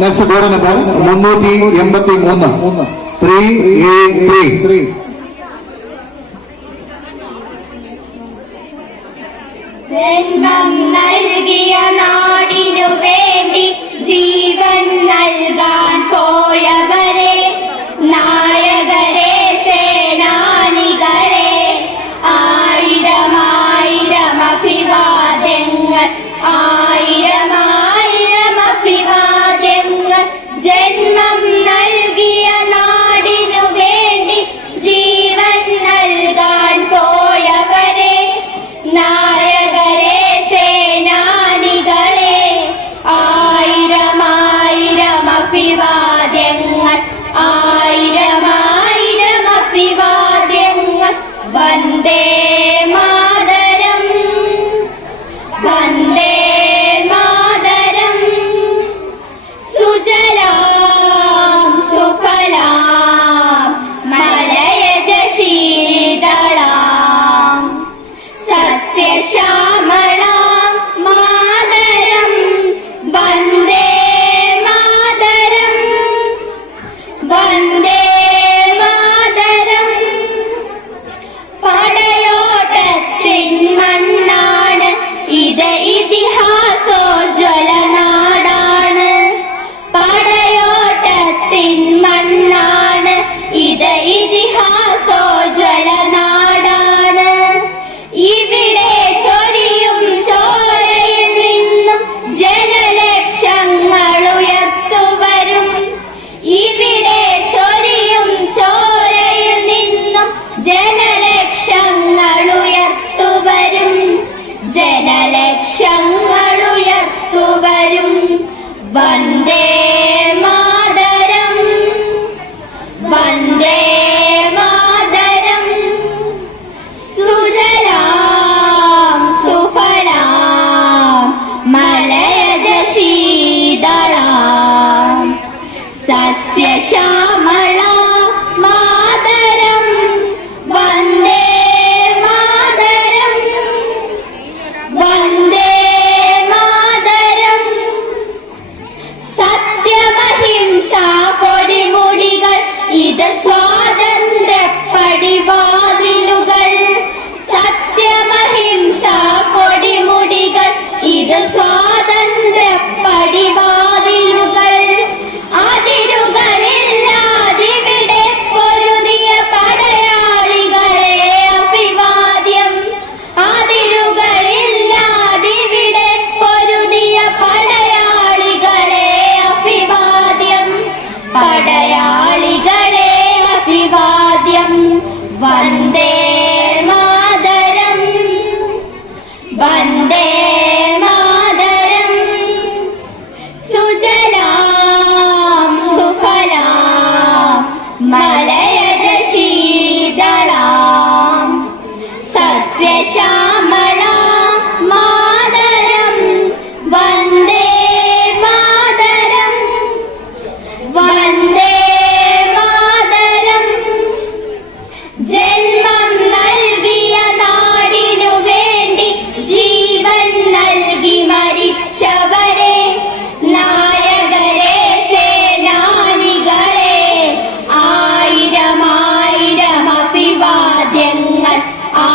next code number മുന്നൂറ്റി എൺപത്തി മൂന്ന് ത്രീ ത്രീ ജന്മം നൽകിയ നാടിനു വേണ്ടി ജീവൻ வந்தே ആദ്യങ്ങൾ ആ